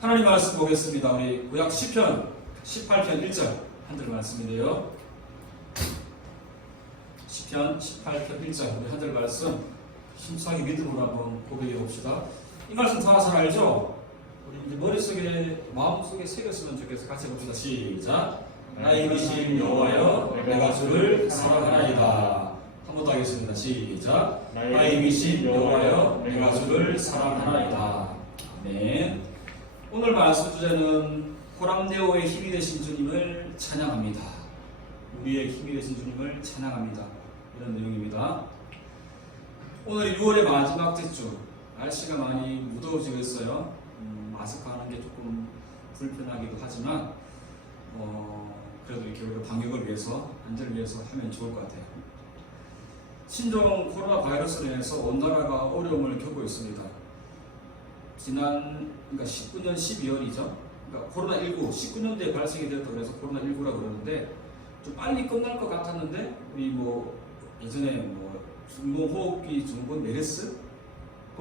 하나님 말씀 보겠습니다. 우리 구약 시편 18편 1절 한절 말씀인데요. 시편 18편 1절 우리 한절 말씀 심차게 믿음으로 한번 고백해 봅시다. 이 말씀 다 잘 알죠? 우리 이제 머릿속에 마음속에 새겼으면 좋겠어. 같이 해봅시다. 시작. 나의 이신 여호와여 내가 주를 사랑하나이다. 한 번 더 하겠습니다. 시작. 나의 이신 여호와여 내가 주를 사랑하나이다. 아멘. 오늘 말씀 주제는 호람데오의 힘이 되신 주님을 찬양합니다. 우리의 힘이 되신 주님을 찬양합니다. 이런 내용입니다. 오늘 6월의 마지막 주 날씨가 많이 무더워지고 있어요. 마스크 하는 게 조금 불편하기도 하지만 그래도 이렇게 우리가 방역을 위해서 안전을 위해서 하면 좋을 것 같아요. 신종 코로나 바이러스로 인해서 온 나라가 어려움을 겪고 있습니다. 지난 그러니까 19년 12월이죠. 그러니까 코로나19 19년도에 발생이 되었다고 해서 코로나19라고 그러는데 좀 빨리 끝날 것 같았는데 우리 예전에 중동호흡기 증후군 메르스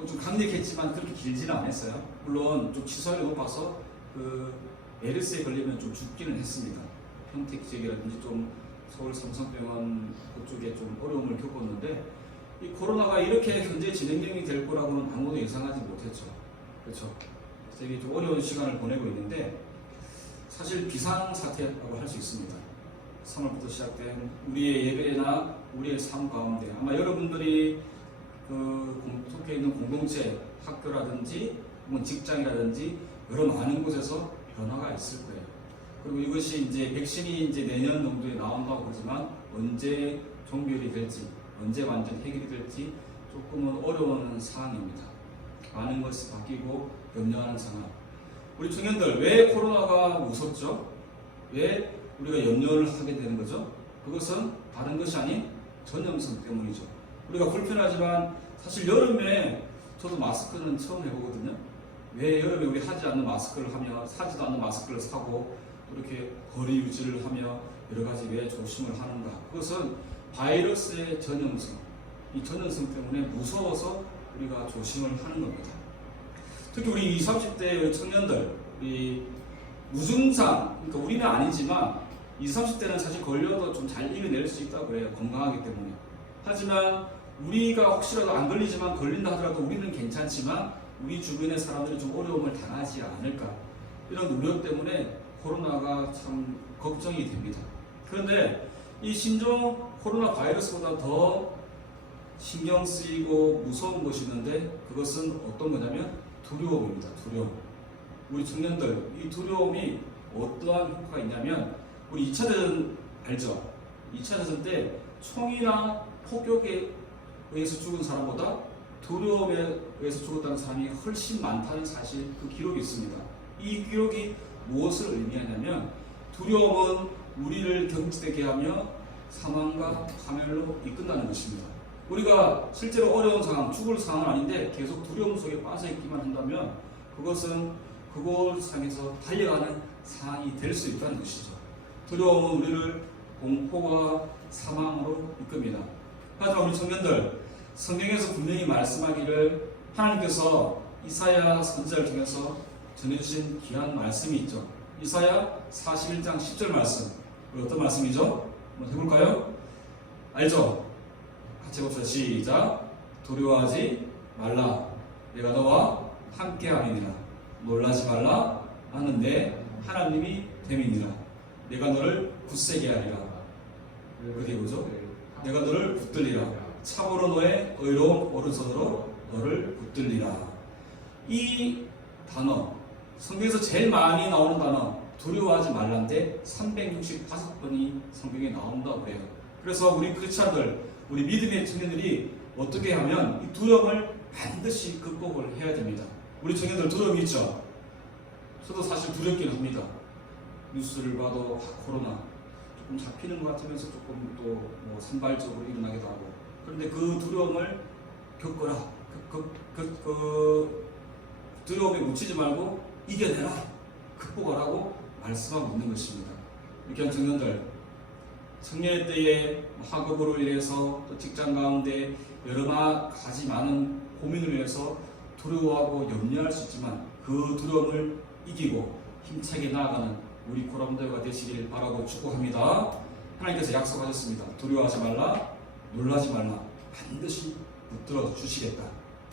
좀 강력했지만 그렇게 길지는 않았어요. 물론 좀 치사율이 높아서 그 메르스에 걸리면 좀 죽기는 했습니다. 평택 지역이라든지 좀 서울 삼성병원 그쪽에 좀 어려움을 겪었는데 이 코로나가 이렇게 현재 진행형이 될 거라고는 아무도 예상하지 못했죠. 그렇죠. 되게 좀 어려운 시간을 보내고 있는데 사실 비상사태라고 할 수 있습니다. 3월부터 시작된 우리의 예배나 우리의 삶 가운데 아마 여러분들이 속해 있는 공동체, 학교라든지 직장이라든지 여러 많은 곳에서 변화가 있을 거예요. 그리고 이것이 이제 백신이 이제 내년 정도에 나온다고 그러지만 언제 종결이 될지, 언제 완전 해결이 될지 조금은 어려운 상황입니다. 많은 것이 바뀌고 염려하는 상황. 우리 청년들 왜 코로나가 무섭죠? 왜 우리가 염려를 하게 되는 거죠? 그것은 다른 것이 아닌 전염성 때문이죠. 우리가 불편하지만 사실 여름에 저도 마스크는 처음 해보거든요. 왜 여름에 우리 사지도 않는 마스크를 사고 이렇게 거리 유지를 하며 여러 가지 왜 조심을 하는가? 그것은 바이러스의 전염성, 이 전염성 때문에 무서워서 우리가 조심을 하는 겁니다. 특히 우리 20, 30대 청년들, 우리 무증상, 그러니까 우리는 아니지만 20, 30대는 사실 걸려도 좀 잘 이겨낼 수 있다고 그래요. 건강하기 때문에. 하지만 우리가 혹시라도 안 걸리지만 걸린다 하더라도 우리는 괜찮지만 우리 주변의 사람들이 좀 어려움을 당하지 않을까. 이런 우려 때문에 코로나가 참 걱정이 됩니다. 그런데 이 신종 코로나 바이러스보다 더 신경 쓰이고 무서운 것이 있는데 그것은 어떤 거냐면 두려움입니다. 두려움. 우리 청년들 이 두려움이 어떠한 효과가 있냐면 우리 2차 대전 알죠? 2차 대전 때 총이나 폭격에 의해서 죽은 사람보다 두려움에 의해서 죽었다는 사람이 훨씬 많다는 사실 그 기록이 있습니다. 이 기록이 무엇을 의미하냐면 두려움은 우리를 경직되게 하며 사망과 파멸로 이끈다는 것입니다. 우리가 실제로 어려운 상황, 죽을 상황은 아닌데 계속 두려움 속에 빠져있기만 한다면 그것은 그걸 상에서 달려가는 상황이 될 수 있다는 것이죠. 두려움은 우리를 공포와 사망으로 이끕니다. 하지만 우리 청년들 성경에서 분명히 말씀하기를 하나님께서 이사야 선지자를 통해서 전해주신 귀한 말씀이 있죠. 이사야 41장 10절 말씀. 어떤 말씀이죠? 한번 해볼까요? 알죠? 같이 해봅시다. 시작. 두려워하지 말라. 내가 너와 함께하리니라. 놀라지 말라. 나는 내 하나님이 됨이니라. 내가 너를 굳세게 하리라. 그게 뭐죠? 내가 너를 붙들리라. 참으로 너의 의로운 오른손으로 너를 붙들리라. 이 단어, 성경에서 제일 많이 나오는 단어 두려워하지 말란데 365번이 성경에 나온다고 해요. 그래서 우리 크리스찬들, 우리 믿음의 청년들이 어떻게 하면 이 두려움을 반드시 극복을 해야 됩니다. 우리 청년들 두려움이 있죠? 저도 사실 두렵긴 합니다. 뉴스를 봐도 코로나 조금 잡히는 것 같으면서 조금 또 산발적으로 일어나기도 하고 그런데 그 두려움을 겪어라. 그 두려움에 묻히지 말고 이겨내라. 극복하라고 말씀하고 있는 것입니다. 이렇게 청년들 청년의 때에 학업으로 인해서 또 직장 가운데 여러 가지 많은 고민을 위해서 두려워하고 염려할 수 있지만 그 두려움을 이기고 힘차게 나아가는 우리 고람대가 되시길 바라고 축복합니다. 하나님께서 약속하셨습니다. 두려워하지 말라, 놀라지 말라, 반드시 붙들어 주시겠다.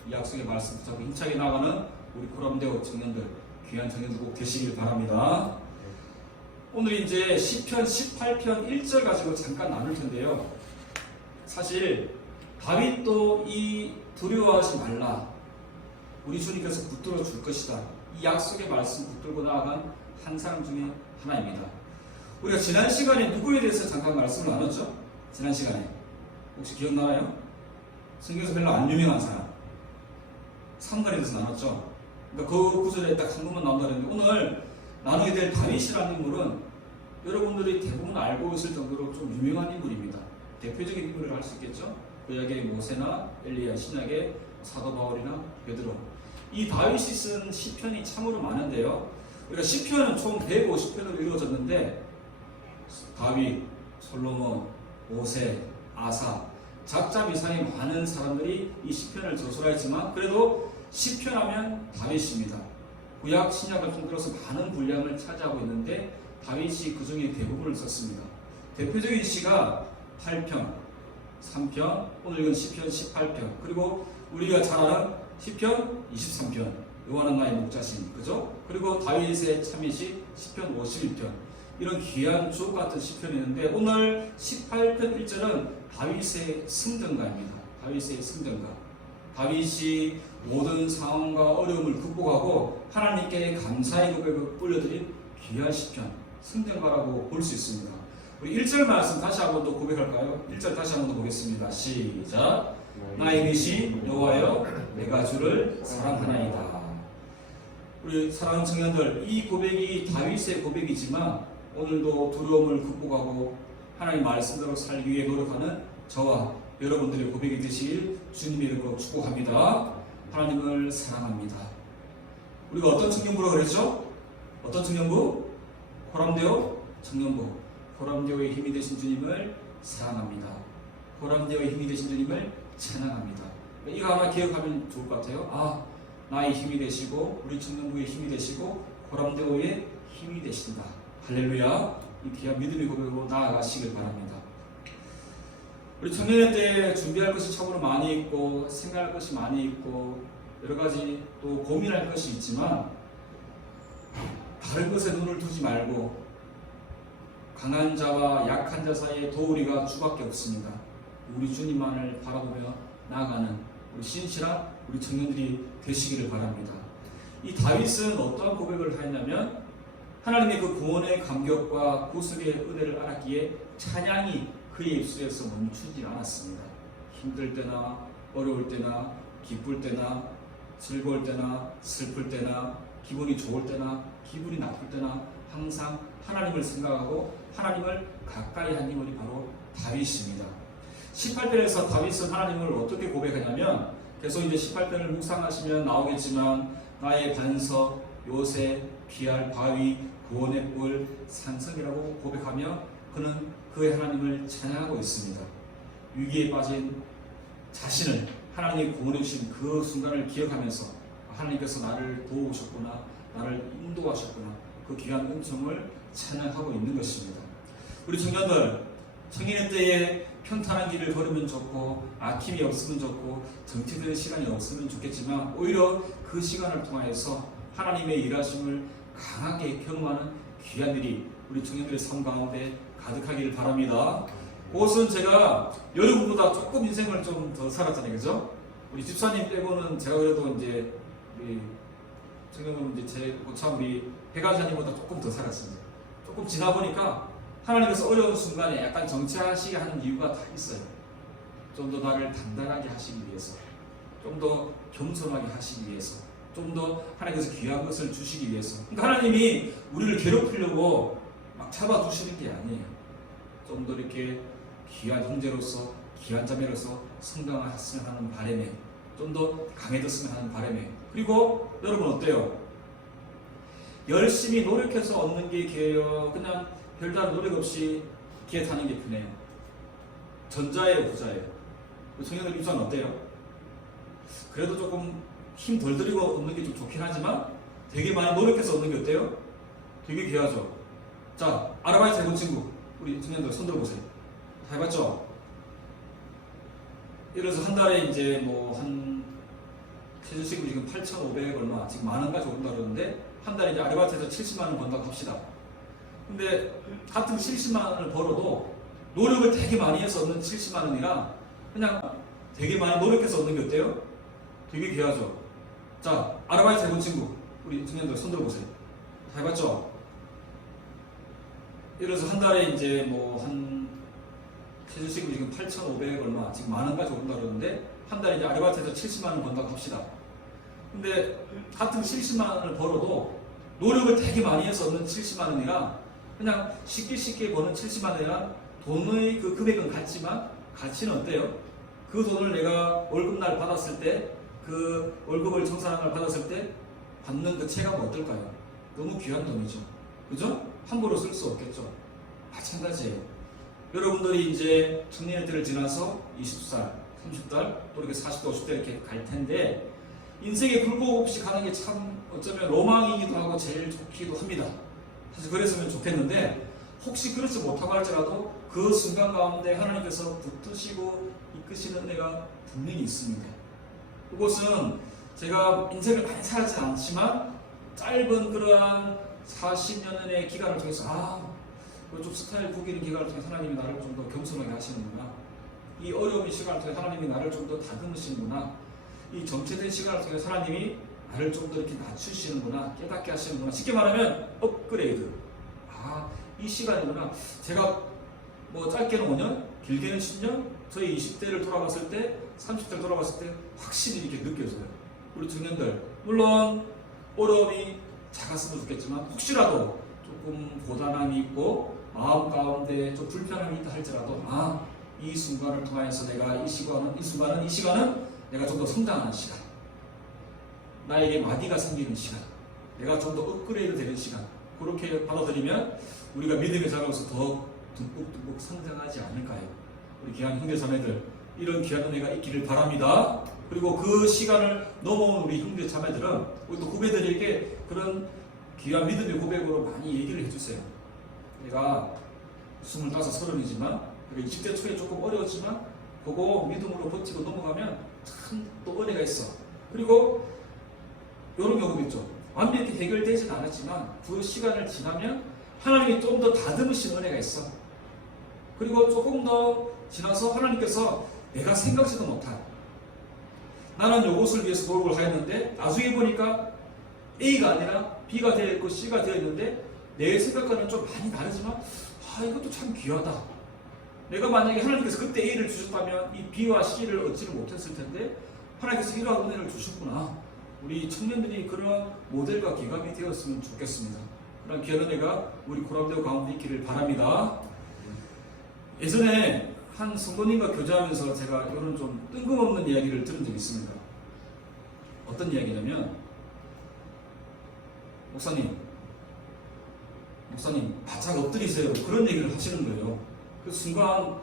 이 약속의 말씀 붙잡고 힘차게 나아가는 우리 고람대와 청년들, 귀한 청년들 꼭 되시길 바랍니다. 오늘 이제 시편 18편 1절 가지고 잠깐 나눌 텐데요. 사실 다윗도 이 두려워하지 말라, 우리 주님께서 붙들어 줄 것이다, 이 약속의 말씀 붙들고 나아간 한 사람 중에 하나입니다. 우리가 지난 시간에 누구에 대해서 잠깐 말씀을 나눴죠? 지난 시간에 혹시 기억나나요? 성경에서 별로 안 유명한 사람, 삼갈에 대해서 나눴죠. 그러니까 그 구절에 딱 한 번만 나온다 그랬는데, 오늘 나누게 될 다윗이라는 인물은 여러분들이 대부분 알고 있을 정도로 좀 유명한 인물입니다. 대표적인 인물을 할 수 있겠죠. 구약의 모세나 엘리야, 신약의 사도 바울이나 베드로. 이 다윗이 쓴 시편이 참으로 많은데요. 우리가 시편은 총 150편으로 이루어졌는데 다윗, 솔로몬, 모세, 아사, 작자미상의 많은 사람들이 이 시편을 저술하였지만 그래도 시편하면 다윗입니다. 구약, 신약을 통틀어서 많은 분량을 차지하고 있는데 다윗이 그 중에 대부분을 썼습니다. 대표적인 시가 8편, 3편, 오늘 읽은 시편 18편, 그리고 우리가 잘 아는 시편 23편, 여호와는 나의 목자신, 그죠? 그리고 다윗의 참이시 시편 51편, 이런 귀한 주옥 같은 시편이 있는데 오늘 18편 1절은 다윗의 승전가입니다. 다윗의 승전가. 다윗이 모든 상황과 어려움을 극복하고 하나님께 감사의 고백을 올려드린 귀한 시편, 승전가라고 볼 수 있습니다. 우리 1절 말씀 다시 한번 더 고백할까요? 1절 다시 한번 더 보겠습니다. 시작. 나의 이시 여호와여, 내가 주를 사랑하나이다. 우리 사랑하는 청년들, 이 고백이 다윗의 고백이지만 오늘도 두려움을 극복하고 하나님 말씀대로 살기 위해 노력하는 저와 여러분들의 고백이 되시길 주님의 이름으로 축복합니다. 하나님을 사랑합니다. 우리가 어떤 청년부라고 그랬죠? 어떤 청년부? 호람대오 청년부. 호람대오의 힘이 되신 주님을 사랑합니다. 호람대오의 힘이 되신 주님을 찬양합니다. 이거 하나 기억하면 좋을 것 같아요. 아, 나의 힘이 되시고 우리 청년부의 힘이 되시고 호람대오의 힘이 되신다. 할렐루야. 이 귀한 믿음의 고백으로 나아가시길 바랍니다. 우리 청년회 때 준비할 것이 참으로 많이 있고 생각할 것이 많이 있고 여러 가지 또 고민할 것이 있지만 다른 것에 눈을 두지 말고 강한 자와 약한 자 사이에 도우리가 주밖에 없습니다. 우리 주님만을 바라보며 나아가는 우리 신실한 우리 청년들이 되시기를 바랍니다. 이 다윗은 어떠한 고백을 하였냐면 하나님의 그 구원의 감격과 구속의 은혜를 알았기에 찬양이 그의 입술에서 멈추지 않았습니다. 힘들 때나 어려울 때나 기쁠 때나 즐거울 때나 슬플 때나 기분이 좋을 때나 기분이 나쁠 때나 항상 하나님을 생각하고 하나님을 가까이 한 인물이 바로 다윗입니다. 18편에서 다윗은 하나님을 어떻게 고백하냐면 계속 이제 18편을 묵상하시면 나오겠지만 나의 반석, 요새, 피할 바위, 구원의 뿔, 산성이라고 고백하며 그는 그의 하나님을 찬양하고 있습니다. 위기에 빠진 자신을 하나님이 구원해 주신 그 순간을 기억하면서 하나님께서 나를 도우셨구나, 나를 인도하셨구나, 그 귀한 은총을 찬양하고 있는 것입니다. 우리 청년들, 청년의 때에 평탄한 길을 걸으면 좋고 아낌이 없으면 좋고 정체되는 시간이 없으면 좋겠지만 오히려 그 시간을 통하여서 하나님의 일하심을 강하게 경험하는 귀한 일이 우리 청년들의 삶 가운데 가득하기를 바랍니다. 그것은 제가 여러분보다 조금 인생을 좀 더 살았잖아요, 그죠? 우리 집사님 빼고는 제가 그래도 이제 우리 청년은 이제 제 고참 우리 회관사님보다 조금 더 살았습니다. 조금 지나 보니까 하나님께서 어려운 순간에 약간 정체하시게 하는 이유가 다 있어요. 좀 더 나를 단단하게 하시기 위해서, 좀 더 겸손하게 하시기 위해서, 좀 더 하나님께서 귀한 것을 주시기 위해서. 그러니까 하나님이 우리를 괴롭히려고 막 잡아두시는 게 아니에요. 좀 더 이렇게 귀한 형제로서, 귀한 자매로서 성장했으면 하는 바람에, 좀 더 강해졌으면 하는 바람에. 그리고 여러분 어때요? 열심히 노력해서 얻는 게 기회예요? 그냥 별다른 노력 없이 기회 타는 게 편해요? 전자예요, 후자예요? 청년들 입장은 어때요? 그래도 조금 힘 덜 들이고 얻는 게 좀 좋긴 하지만 되게 많이 노력해서 얻는 게 어때요? 되게 귀하죠. 자, 아르바이트 해본 친구, 우리 청년들 손 들어보세요. 다 해봤죠? 예를 들어서 한 달에 이제 뭐 한 최저시급이 지금 8,500 얼마, 지금 만 원까지 오른다 그러는데 한 달에 이제 아르바이트에서 70만 원 번다고 합시다. 근데 같은 70만 원을 벌어도 노력을 되게 많이 해서 얻는 70만 원이랑 그냥 되게 많이 노력해서 얻는 게 어때요? 되게 귀하죠. 자, 아르바이트 해본 친구, 우리 청년들 손 들어보세요. 다 해봤죠? 예를 들어서 한 달에 이제 뭐 한 최저시급이 지금 8,500 얼마, 지금 만 원까지 오른다 그러는데 한 달에 이제 아르바이트에서 70만 원 번다고 합시다. 근데 같은 70만 원을 벌어도 노력을 되게 많이 해서 얻는 70만 원이랑 그냥 쉽게 버는 70만 원이랑 돈의 그 금액은 같지만 가치는 어때요? 그 돈을 내가 월급날 받았을 때, 그 월급을 정산한 날 받았을 때 받는 그 체감 어떨까요? 너무 귀한 돈이죠. 그죠? 함부로 쓸 수 없겠죠. 마찬가지예요. 여러분들이 이제 청년의 때를 지나서 20살, 30살, 또 이렇게 40대, 50대 이렇게 갈 텐데 인생의 굴곡 없이 가는 게 참 어쩌면 로망이기도 하고 제일 좋기도 합니다. 사실 그랬으면 좋겠는데 혹시 그렇지 못하고 할지라도 그 순간 가운데 하나님께서 붙드시고 이끄시는 은혜가 분명히 있습니다. 그것은 제가 인생을 많이 살지 않지만 짧은 그러한 40년의 기간을 통해서 좀 스타일 구기는 기간을 통해 하나님이 나를 좀 더 겸손하게 하시는구나. 이 어려움의 시간을 통해 하나님이 나를 좀 더 다듬으시는구나. 이 정체된 시간을 통해 하나님이 나를 좀 더 이렇게 낮추시는구나. 깨닫게 하시는구나. 쉽게 말하면 업그레이드. 이 시간이구나. 제가 뭐 짧게는 5년, 길게는 10년, 저희 20대를 돌아봤을 때, 30대를 돌아봤을 때 확실히 이렇게 느껴져요. 우리 청년들, 물론 어려움이 작았으면 좋겠지만 혹시라도 조금 고단함이 있고 마음 가운데 좀 불편함이 있다 할지라도 이 순간을 통해서 내가 이 시간은 내가 좀 더 성장하는 시간, 나에게 마디가 생기는 시간, 내가 좀 더 업그레이드 되는 시간, 그렇게 받아들이면 우리가 믿음의 자로서 더 듬뿍듬뿍 성장하지 않을까요? 우리 귀한 형제 자매들, 이런 귀한 은혜가 있기를 바랍니다. 그리고 그 시간을 넘어온 우리 형제 자매들은 우리 또 후배들에게 그런 귀한 믿음의 고백으로 많이 얘기를 해주세요. 내가 25, 30이지만 20대 초에 조금 어려웠지만 그거 믿음으로 버티고 넘어가면 참 또 은혜가 있어. 그리고 이런 경우도 있죠. 완벽히 해결되지는 않았지만 그 시간을 지나면 하나님이 좀 더 다듬으신 은혜가 있어. 그리고 조금 더 지나서 하나님께서 내가 생각지도 못한, 나는 이것을 위해서 노력을 하였는데 나중에 보니까 A가 아니라 B가 되어 있고 C가 되어 있는데 내 생각과는 좀 많이 다르지만 이것도 참 귀하다. 내가 만약에 하나님께서 그때 A를 주셨다면 이 B와 C를 얻지를 못했을 텐데 하나님께서 이러한 은혜를 주셨구나. 우리 청년들이 그런 모델과 기감이 되었으면 좋겠습니다. 그런 귀한 은혜가 우리 고람대교 가운데 있기를 바랍니다. 예전에 한 성도님과 교제하면서 제가 이런 좀 뜬금없는 이야기를 들은 적이 있습니다. 어떤 이야기냐면, 목사님 바짝 엎드리세요. 그런 얘기를 하시는 거예요. 그 순간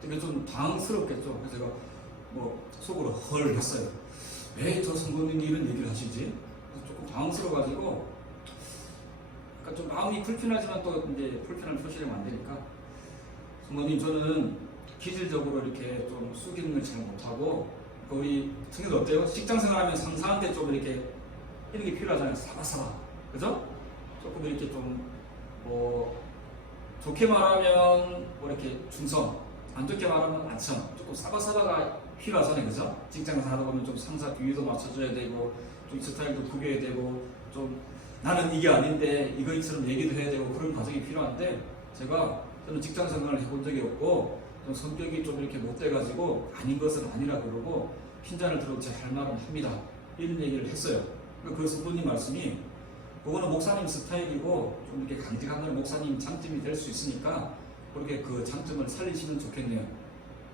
되게 좀 당황스럽겠죠. 그래서 제가 뭐 속으로 헐 했어요. 왜 저 성도님이 이런 얘기를 하시지? 조금 당황스러워가지고, 그러니까 좀 마음이 불편하지만 또 이제 불편한 표시를 안 되니까, 성도님 저는 기질적으로 이렇게 좀 숙이는 걸 잘 못하고, 우리 청년들 어때요? 직장 생활하면 상사한테 좀 이렇게 이런 게 필요하잖아요. 사바사바, 그죠? 조금 이렇게 좀 좋게 말하면 뭐 이렇게 중성, 안 좋게 말하면 안청, 조금 사바사바가 필요하잖아요, 그죠? 직장에서 하다 보면 좀 상사 비위도 맞춰줘야 되고, 좀 스타일도 구겨야 되고, 좀 나는 이게 아닌데 이거처럼 얘기도 해야 되고 그런 과정이 필요한데, 저는 직장 생활을 해본 적이 없고 좀 성격이 좀 이렇게 못 돼가지고 아닌 것은 아니라 그러고 핀잔을 들어도 제 할 말은 합니다. 이런 얘기를 했어요. 그 성도님 말씀이, 그거는 목사님 스타일이고 좀 이렇게 강직한 건 목사님 장점이 될 수 있으니까 그렇게 그 장점을 살리시면 좋겠네요.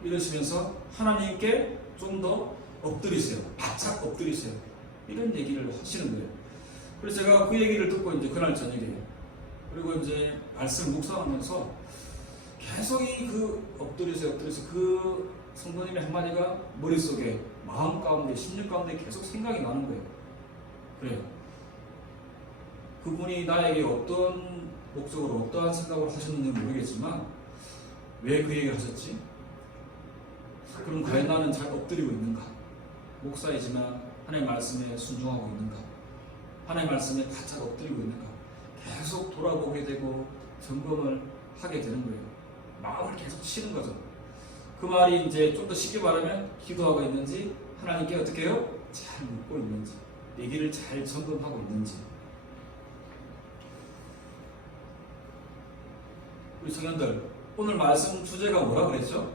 이러시면서 하나님께 좀 더 엎드리세요. 바짝 엎드리세요. 이런 얘기를 하시는 거예요. 그래서 제가 그 얘기를 듣고 이제 그날 저녁에, 그리고 이제 말씀 묵상하면서 계속 그 엎드리세요 그 성도님의 한마디가 머릿속에, 마음 가운데, 심령 가운데 계속 생각이 나는 거예요. 그래요. 그분이 나에게 어떤 목적으로 어떠한 생각을 하셨는지 모르겠지만 왜 그 얘기를 하셨지? 그럼 과연 나는 잘 엎드리고 있는가? 목사이지만 하나님의 말씀에 순종하고 있는가? 하나님의 말씀에 바짝 엎드리고 있는가? 계속 돌아보게 되고 점검을 하게 되는 거예요. 마음을 계속 치는 거죠. 그 말이 이제 좀 더 쉽게 말하면 기도하고 있는지 하나님께 어떻게 해요? 잘 묻고 있는지 내 길을 잘 점검하고 있는지. 우리 청년들 오늘 말씀 주제가 뭐라 그랬죠?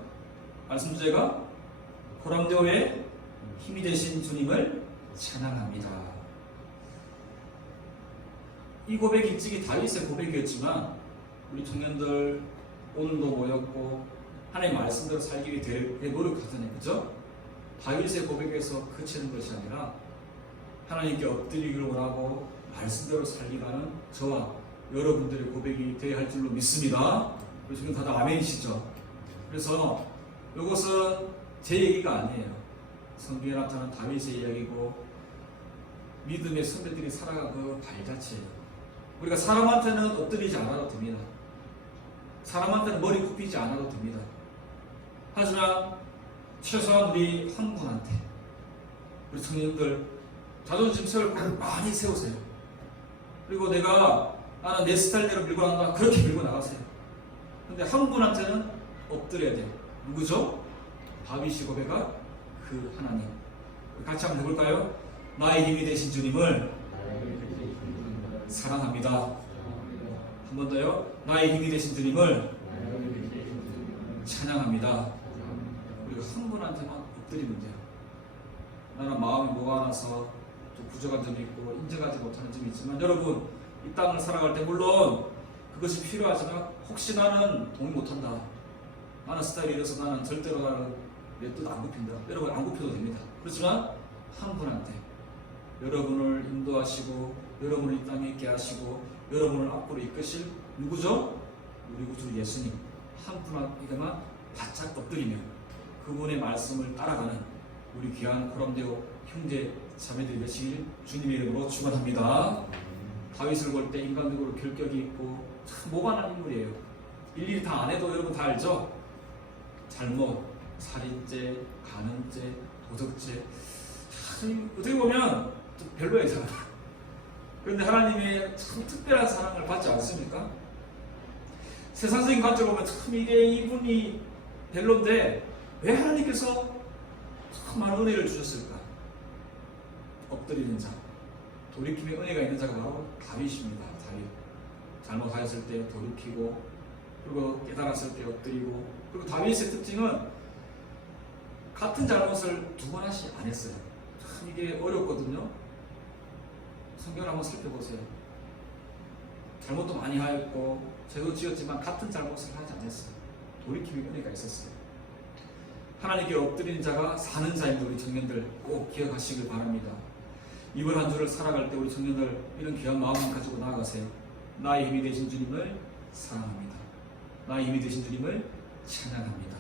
말씀 주제가 고람되오의 힘이 되신 주님을 찬양합니다. 이 고백이 일찍이 다윗의 고백이었지만 우리 청년들 오늘도 모였고 하나님의 말씀대로 살기 위해 노력하잖아요. 그죠? 다윗의 고백에서 그치는 것이 아니라 하나님께 엎드리기를 원하고 말씀대로 살기가는 저와 여러분들의 고백이 되어야 할 줄로 믿습니다. 우리 지금 다들 아멘이시죠? 그래서 이것은 제 얘기가 아니에요. 성경에 나타난 다윗의 이야기고 믿음의 선배들이 살아간 그 발자취예요. 우리가 사람한테는 엎드리지 않아도 됩니다. 사람한테는 머리 굽히지 않아도 됩니다. 하지만 최소한 우리 한 분한테 우리 청년들 자존심 세울 거 많이 세우세요. 그리고 나는 내 스타일대로 밀고 나간다. 그렇게 밀고 나가세요. 근데 한 분한테는 엎드려야 돼요. 누구죠? 다윗이 고백한 그 하나님. 같이 한번 해볼까요? 나의 힘이 되신 주님을 사랑합니다. 한 번 더요. 나의 힘이 되신 주님을 찬양합니다. 우리가 한 분한테만 엎드리면 돼요. 나는 마음이 모아나서 좀 부족한 점이 있고 인정하지 못하는 점이 있지만 여러분 이 땅을 살아갈 때 물론 그것이 필요하지만 혹시 나는 동의 못한다. 나는 스타일이 이래서 나는 절대로 나는 내 뜻 안 굽힌다. 여러분 안 굽혀도 됩니다. 그렇지만 한 분한테 여러분을 인도하시고 여러분을 이 땅에 있게 하시고 여러분을 앞으로 이끄실 누구죠? 우리 구주 예수님 한 분에게만 바짝 엎드리며 그분의 말씀을 따라가는 우리 귀한 고람되오 형제 자매들이 되시길 주님의 이름으로 축원합니다. 다윗을 볼 때 인간적으로 결격이 있고 참 모반한 인물이에요. 일일이 다 안 해도 여러분 다 알죠? 잘못, 살인죄, 간음죄, 도적죄 어떻게 보면 별로예요. 사람. 그런데 하나님의 참 특별한 사랑을 받지 않습니까? 세상적인 관점으로 보면 참 이게 이분이 별론데 왜 하나님께서 참 많은 은혜를 주셨을까? 엎드리는 자, 돌이킴의 은혜가 있는 자가 바로 다윗입니다. 다윗. 잘못하였을 때 돌이키고 그리고 깨달았을 때 엎드리고 그리고 다윗의 특징은 같은 잘못을 두 번 하지 안 했어요. 참 이게 어렵거든요. 성경을 한번 살펴보세요. 잘못도 많이 하였고 죄도 지었지만 같은 잘못을 하지 않았어요. 돌이킴의 은혜가 있었어요. 하나님께 엎드리는 자가 사는 자인 우리 청년들 꼭 기억하시길 바랍니다. 이번 한 주를 살아갈 때 우리 청년들 이런 귀한 마음을 가지고 나아가세요. 나의 힘이 되신 주님을 사랑합니다. 나의 힘이 되신 주님을 찬양합니다.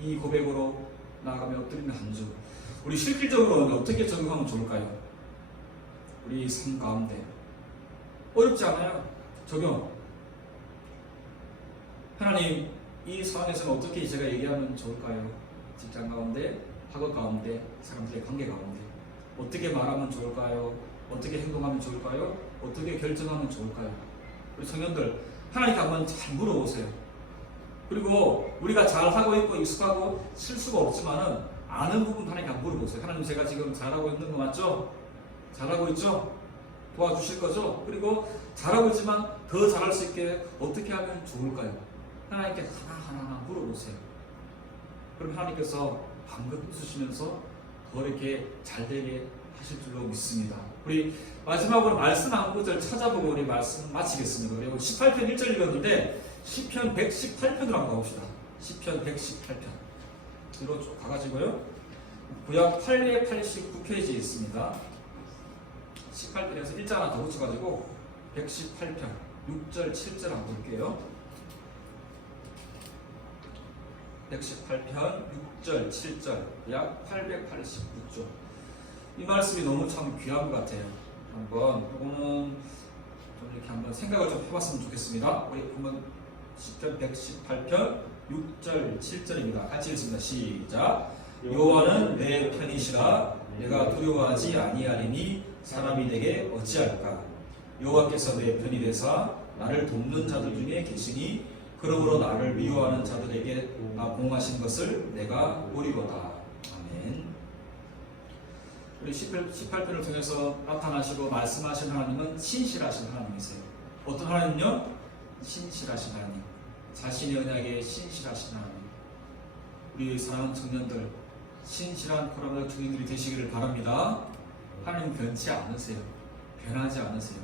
이 고백으로 나아가며 엎드리는 한 주. 우리 실질적으로 어떻게 적용하면 좋을까요? 우리 삶 가운데 어렵지 않아요. 적용. 하나님 이 상황에서는 어떻게 제가 얘기하면 좋을까요? 직장 가운데, 학업 가운데, 사람들의 관계 가운데 어떻게 말하면 좋을까요? 어떻게 행동하면 좋을까요? 어떻게 결정하면 좋을까요? 우리 청년들 하나님께 한번 잘 물어보세요. 그리고 우리가 잘하고 있고 익숙하고 실수가 없지만은 아는 부분 하나님께 한번 물어보세요. 하나님 제가 지금 잘하고 있는 거 맞죠? 잘하고 있죠? 도와주실 거죠? 그리고 잘하고 있지만 더 잘할 수 있게 어떻게 하면 좋을까요? 하나님께 하나하나 물어보세요. 그럼 하나님께서 방금 웃으시면서 더 이렇게 잘되게 하실 줄로 믿습니다. 우리 마지막으로 말씀 한 구절 찾아보고 우리 말씀 마치겠습니다. 그리고 18편 1절 읽었는데 시편 118편으로 한번 가봅시다. 시편 118편 뒤로 쭉 가가지고요. 구약 889페이지에 있습니다. 18편에서 1자 하나 더 붙여가지고 118편 6절 7절 한번 볼게요. 118편 6절 7절 약 889조. 이 말씀이 너무 참 귀한 것 같아요. 한번 이거는 좀 이렇게 한번 생각을 좀 해봤으면 좋겠습니다. 우리 한번 시편 118편 6절 7절입니다. 같이 읽습니다. 시작. 여호와는 내 편이시라 내가 두려워하지 아니하리니 사람이 내게 어찌할까. 여호와께서 내 편이 되사 나를 돕는 자들 중에 계시니 그러므로 나를 미워하는 자들에게 공하신 것을 내가 보리로다. 아멘. 우리 18편을 통해서 나타나시고 말씀하신 하나님은 신실하신 하나님이세요. 어떤 하나님요? 신실하신 하나님. 자신의 언약에 신실하신 하나님. 우리 사랑하는 청년들, 신실한 코로나 청년들이 되시기를 바랍니다. 하나님 변치 않으세요. 변하지 않으세요.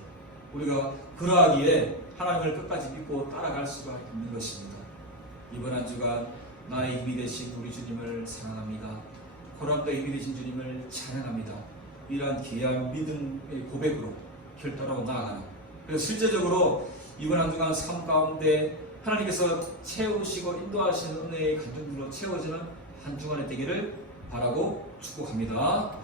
우리가 그러하기에 하나님을 끝까지 믿고 따라갈 수가 있는 것입니다. 이번 한 주간 나의 힘이 되신 우리 주님을 사랑합니다. 고난도의 힘이 되신 주님을 찬양합니다. 이러한 귀한 믿음의 고백으로 결단하고 나아가는, 그래서 실제적으로 이번 한 주간 삶 가운데 하나님께서 채우시고 인도하시는 은혜의 간증들로 채워지는 한 주간이 되기를 바라고 축복합니다.